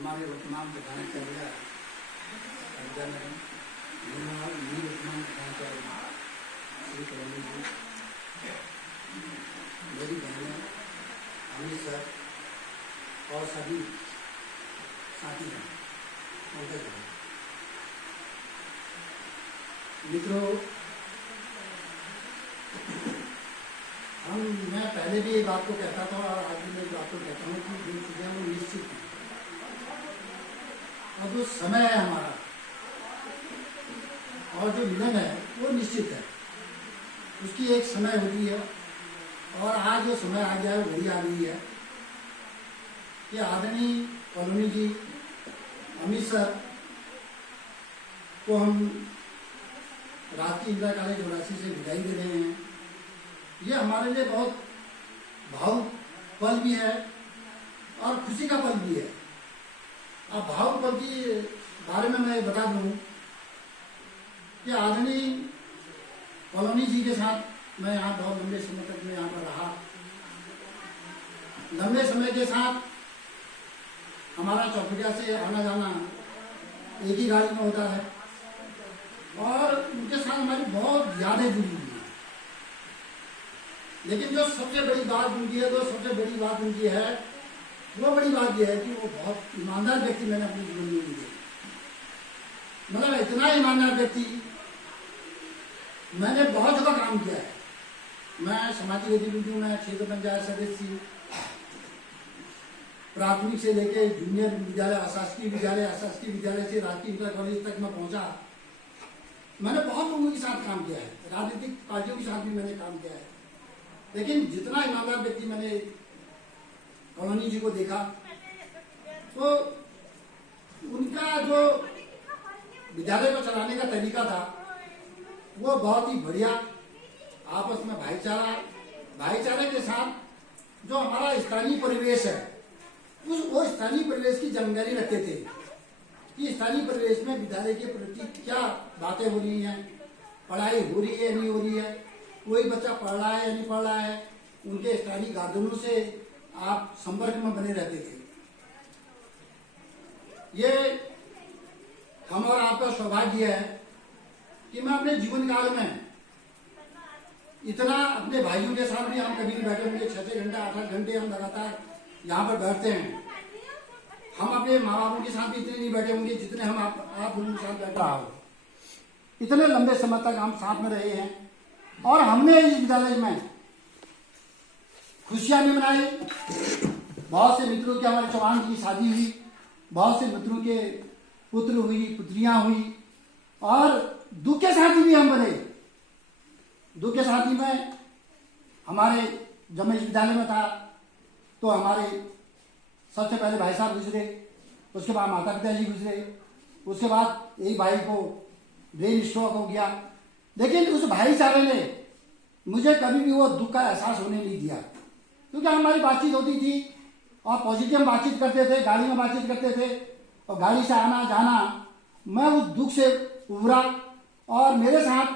हमारे वर्तमान प्रधान चंद्रा वर्तमान प्रधान श्री कॉलोनी जी, मेरी बहनें, अमित सर और सभी साथी हैं, पंकज भाई। मित्रों, मैं पहले भी ये बात को कहता था और आज भी मैं इस बात को कहता हूँ कि जो चीज़ें वो निश्चित हैं और जो समय है हमारा और जो मिलन है वो निश्चित है, उसकी एक समय होती है। और आज जो समय आ गया है वही आ गई है कि आदरणीय कॉलोनी जी, अमित सर को हम राजकीय इंदिरा कॉलेज चौरासी से विदाई दे रहे हैं। ये हमारे लिए बहुत भावुक पल भी है और खुशी का पल भी है। अब भावुक पल के बारे में मैं बता दूं कि आदरणीय कॉलोनी जी के साथ मैं यहाँ बहुत लंबे समय तक मैं यहाँ पर रहा। लंबे समय के साथ हमारा चौखुटिया से आना जाना एक ही गाड़ी में होता है और उनके साथ हमारी बहुत यादें जुड़ी हुई हैं। लेकिन जो सबसे बड़ी बात उनकी है, जो सबसे बड़ी बात उनकी है, वो बड़ी बात यह है कि वो बहुत ईमानदार व्यक्ति मैंने अपने जीवन में मिले। मतलब इतना ईमानदार व्यक्ति मैंने बहुत जगह काम किया है। मैं सामाजिक गतिविधियों में क्षेत्र पंचायत सदस्य, प्राथमिक से लेकर जूनियर विद्यालय, अशासकीय विद्यालय से राजकीय इंटर कॉलेज तक मैं पहुंचा। मैंने बहुत लोगों के साथ काम किया है, राजनीतिक पार्टियों के साथ भी मैंने काम किया है। लेकिन जितना ईमानदार व्यक्ति मैंने कॉलोनी जी को देखा तो उनका जो विद्यालय को चलाने का तरीका था वो बहुत ही बढ़िया। आपस में भाईचारे के साथ जो हमारा स्थानीय परिवेश है वो स्थानीय परिवेश की जानकारी रखते थे कि स्थानीय परिवेश में विद्यालय के प्रति क्या बातें हो रही हैं, पढ़ाई हो रही है या नहीं हो रही है, कोई बच्चा पढ़ रहा है या नहीं पढ़ रहा है। उनके स्थानीय गार्जियनों से आप संपर्क में बने रहते थे। ये हम और आपका सौभाग्य है कि मैं अपने जीवन काल में इतना अपने भाइयों के साथ भी हम कभी नहीं बैठे होंगे। 6-6 घंटे 8-8 घंटे हम लगातार यहाँ पर बैठते हैं। हम अपने माँ बापों के साथ भी इतने नहीं बैठे होंगे जितने हम आप उनके साथ बैठा हो। इतने लंबे समय तक हम साथ में रहे हैं और हमने इस विद्यालय में खुशियां भी मनाई। बहुत से मित्रों की, हमारे चौहान जी की शादी हुई, बहुत से मित्रों के पुत्र हुई, पुत्रियां हुई और दुख के साथी भी हम बने। दुख के साथी में हमारे, जब मैं इस विद्यालय में था तो हमारे सबसे पहले भाई साहब गुजरे, उसके बाद माता पिता जी गुजरे, उसके बाद एक भाई को ब्रेन स्ट्रोक हो गया। लेकिन उस भाईचारे ने मुझे कभी भी वो दुख का एहसास होने नहीं दिया, क्योंकि हमारी बातचीत होती थी और पॉजिटिव बातचीत करते थे, गाड़ी में बातचीत करते थे और गाड़ी से आना जाना। मैं उस दुख से उभरा और मेरे साथ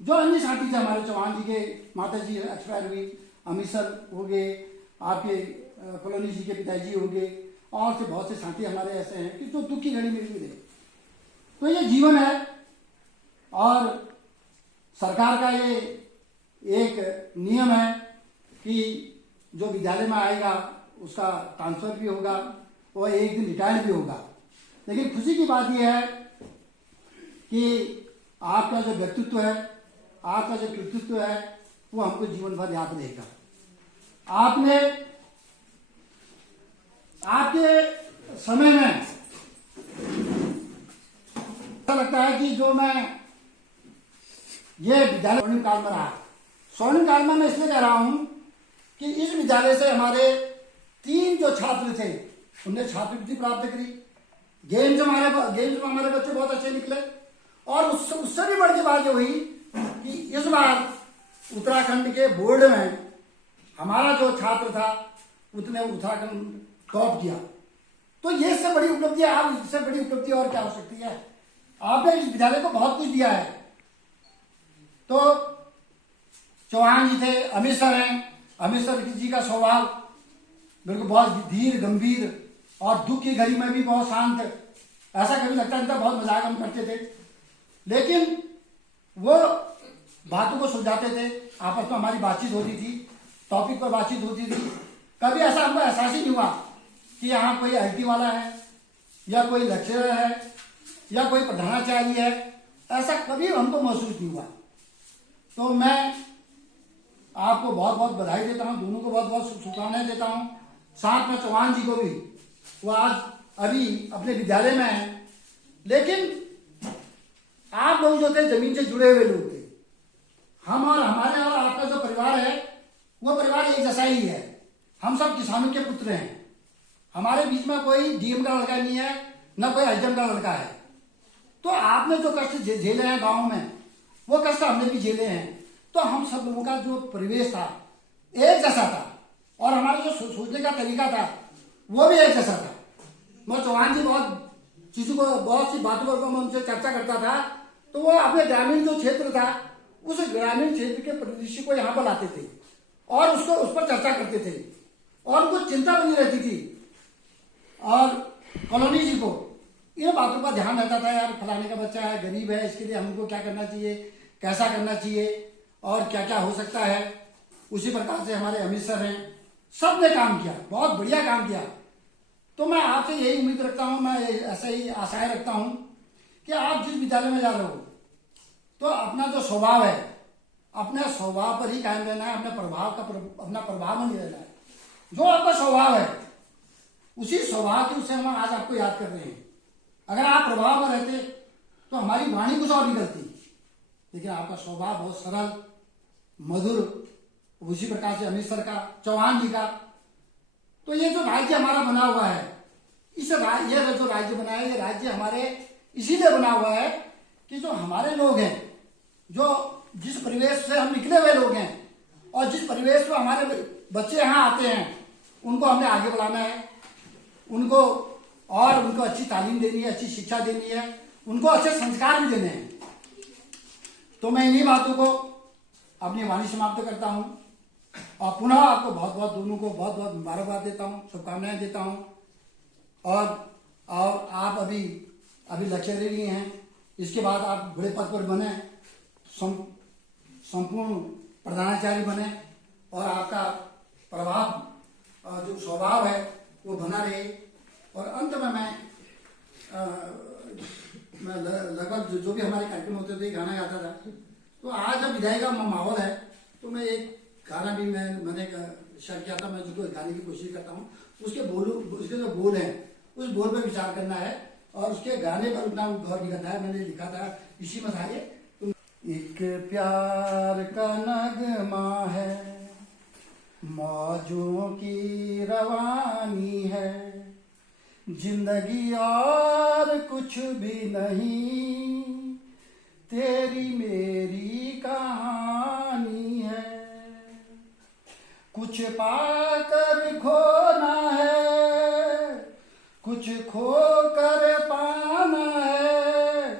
जो अन्य साथी थे, हमारे चौहान जी के माता जी एक्सपायर हुई, अमित सर हो गए, आपके कॉलोनी जी के पिताजी हो गए और से बहुत से साथी हमारे ऐसे हैं कि जो दुख की घड़ी में भी मिले। तो ये जीवन है और सरकार का ये एक नियम है कि जो विद्यालय में आएगा उसका ट्रांसफर भी होगा और एक दिन रिटायर भी होगा। लेकिन खुशी की बात यह है कि आपका जो व्यक्तित्व है, आपका जो कृतित्व है, वो हमको जीवन भर याद रहेगा। आपने आपके समय में ऐसा लगता है कि जो मैं ये विद्यालय स्वर्णिम काल में रहा। स्वर्णिम काल में मैं इसलिए कह रहा हूं कि इस विद्यालय से हमारे 3 जो छात्र थे उनने छात्रवृत्ति प्राप्त करी। गेम्स में हमारे बच्चे बहुत अच्छे निकले और उससे भी बड़ी बात ये हुई कि इस बार उत्तराखंड के बोर्ड में हमारा जो छात्र था उसने उत्तराखंड टॉप किया। तो ये इससे बड़ी उपलब्धि है। आप इससे बड़ी उपलब्धि और क्या हो सकती है। आपने इस विद्यालय को बहुत कुछ दिया है। तो चौहान जी थे, अमित सर हैं। अमित सर जी का स्वभाव बिल्कुल बहुत धीर गंभीर और दुख की घड़ी में भी बहुत शांत। ऐसा कभी लगता था बहुत मजाक हम करते थे, लेकिन वो बातों को सुलझाते थे। आपस में हमारी बातचीत होती थी, टॉपिक पर बातचीत होती थी। कभी ऐसा हमको एहसास ही नहीं हुआ कि यहाँ कोई आईटी वाला है या कोई लेक्चरर है या कोई प्रधानाचार्य है, ऐसा कभी हमको महसूस नहीं हुआ। तो मैं आपको बहुत बहुत बधाई देता हूँ, दोनों को बहुत बहुत शुभकामनाएं देता हूँ। साथ में चौहान जी को भी, वो आज अभी अपने विद्यालय में है, लेकिन आप लोग जो थे जमीन से जुड़े हुए लोग थे। हम और हमारे और आपका जो परिवार है वो परिवार एक जैसा ही है। हम सब किसानों के पुत्र हैं। हमारे बीच में कोई डीएम का लड़का नहीं है, न कोई एसडीएम का लड़का है। तो आपने जो कष्ट झेले हैं गांव में, वो कष्ट हमने भी झेले हैं। तो हम सब लोगों का जो परिवेश था एक जैसा था, और हमारा जो सोचने का तरीका था वो भी एक जैसा था। मैं चौहान जी बहुत चीजों को, बहुत सी बातों पर मैं उनसे चर्चा करता था, तो वो अपने ग्रामीण जो क्षेत्र था उस ग्रामीण क्षेत्र के परिदृश्य को यहाँ पर लाते थे और उसको उस पर चर्चा करते थे, और उनको चिंता बनी रहती थी। और कॉलोनी जी को इन बातों पर ध्यान रहता था, यार फलाने का बच्चा है, गरीब है, इसके लिए हमको क्या करना चाहिए, कैसा करना चाहिए और क्या क्या हो सकता है। उसी प्रकार से हमारे अमित सर हैं, सब ने काम किया, बहुत बढ़िया काम किया। तो मैं आपसे यही उम्मीद रखता हूँ, मैं ऐसे ही आशाएं रखता हूँ कि आप जिस विद्यालय में जा रहे हो तो अपना जो स्वभाव है, अपने स्वभाव पर ही कायम रहना है, अपने अपना प्रभाव में नहीं रहना है। जो आपका स्वभाव है उसी स्वभाव के उससे हम आज आपको याद कर रहे हैं। अगर आप प्रभाव में रहते तो हमारी वाणी कुछ और निकलती, लेकिन आपका स्वभाव बहुत सरल मधुर। उसी प्रकार से अमित सर का, चौहान जी का। तो ये जो राज्य हमारा बना हुआ है, ये जो राज्य बना है, ये राज्य हमारे इसीलिए बना हुआ है कि जो हमारे लोग हैं, जो जिस परिवेश से हम निकले हुए लोग हैं और जिस परिवेश में हमारे बच्चे यहाँ आते हैं, उनको हमने आगे बढ़ाना है, उनको अच्छी तालीम देनी है, अच्छी शिक्षा देनी है, उनको अच्छे संस्कार भी देने हैं। तो मैं इन्हीं बातों को अपनी वाणी समाप्त करता हूँ और पुनः आपको बहुत बहुत, दोनों को बहुत बहुत मुबारकबाद देता हूँ, शुभकामनाएं देता हूँ। और आप अभी लेक्चरर ही हैं, इसके बाद आप बड़े पद पर बने, संपूर्ण प्रधानाचार्य बने और आपका प्रभाव जो स्वभाव है वो बना रहे। और अंत में मैं लगभग जो भी हमारे कार्यक्रम होते थे गाना गाता था। तो आज जब विदाई का माहौल है तो मैं एक गाना भी मैंने शेयर किया था, मैं जिसको गाने की कोशिश करता हूँ। उसके जो बोल हैं उस बोल पर विचार करना है और उसके गाने पर उतना गौर नहीं करना है। मैंने लिखा था इसी में था ये, एक प्यार का नगमा है, मौजों की रवानी है, जिंदगी और कुछ भी नहीं, तेरी मेरी कहानी है। कुछ पाकर खोना है, कुछ खोकर पाना है,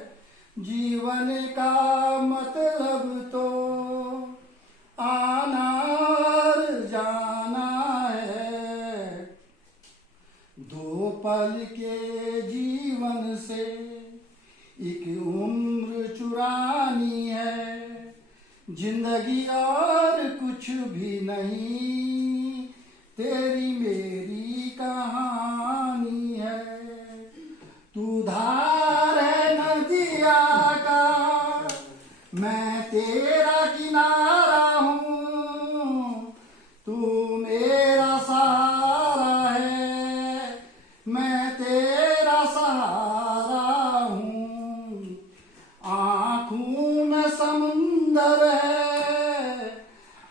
जीवन का मतलब तो आना और जाना है। दो पल के जीवन से एक उम्र चुरानी है, जिंदगी और कुछ भी नहीं, तेरी मेरी कहानी है। तू धार है नदिया का, मैं तेरा किनारा हूँ, तू मेरा सहारा है, मैं तेरा सहारा हूँ। आँखों में समुंदर है,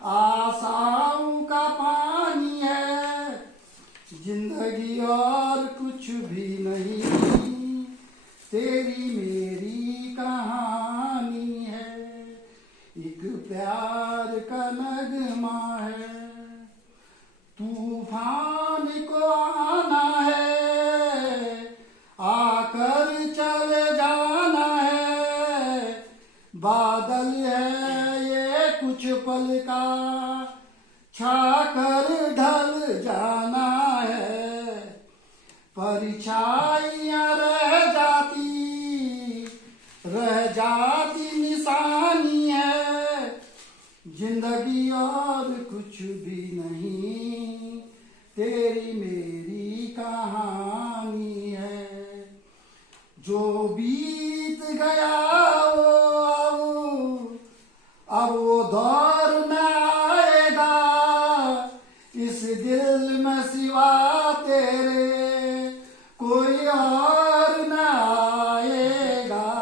आशाओं का पानी है, जिंदगी और कुछ भी नहीं, तेरी मेरी कहानी है। एक प्यार का नगमा है, तूफान को आना है, आकर चले जाना है, बादल है ये कुछ पल का, छाकर ढल जाना है। परछाइयां रह जाती निशानी है, जिंदगी और कुछ भी नहीं, तेरी मेरी कहानी है। जो बीत गया अब वो दौर न आएगा, इस दिल में सिवा तेरे कोई और न आएगा।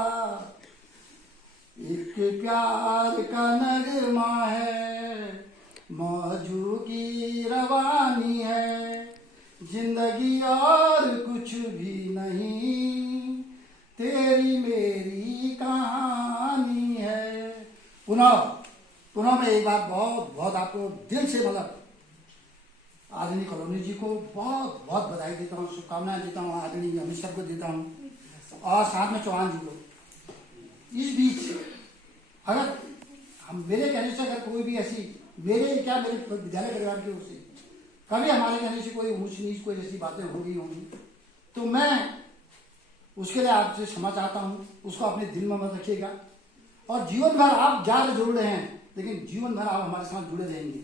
एक प्यार का नगमा है, मौजू की रवानी है, जिंदगी और कुछ भी नहीं, तेरी मेरी कहानी है। पुनः मैं एक बार बहुत आपको दिल से मतलब आदरणीय कॉलोनी जी को बहुत बधाई देता हूँ, शुभकामनाएं देता हूँ, आदरणीय अमित सर को देता हूँ, और साथ में चौहान जी को। इस बीच अगर हम मेरे कहने से अगर कोई भी ऐसी मेरे विद्यालय परिवार की ओर से कभी हमारे कहने से कोई ऊंच नीच कोई ऐसी बातें हो गई होंगी, तो मैं उसके लिए आपसे क्षमा चाहता हूँ। उसको अपने दिल में मत रखिएगा, और जीवन भर आप जा जरूर रहे हैं, लेकिन जीवन भर आप हमारे साथ जुड़े रहेंगे।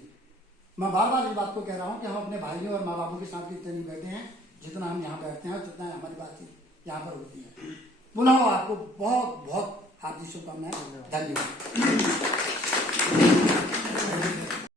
मैं बार इस बात को कह रहा हूँ कि हम अपने भाइयों और माँ बापों के साथ इतने नहीं बैठे हैं जितना हम यहाँ बैठते हैं, जितना हमारी बातचीत यहाँ पर होती है। पुनः आपको बहुत हार्दिक शुभकामनाएं। धन्यवाद।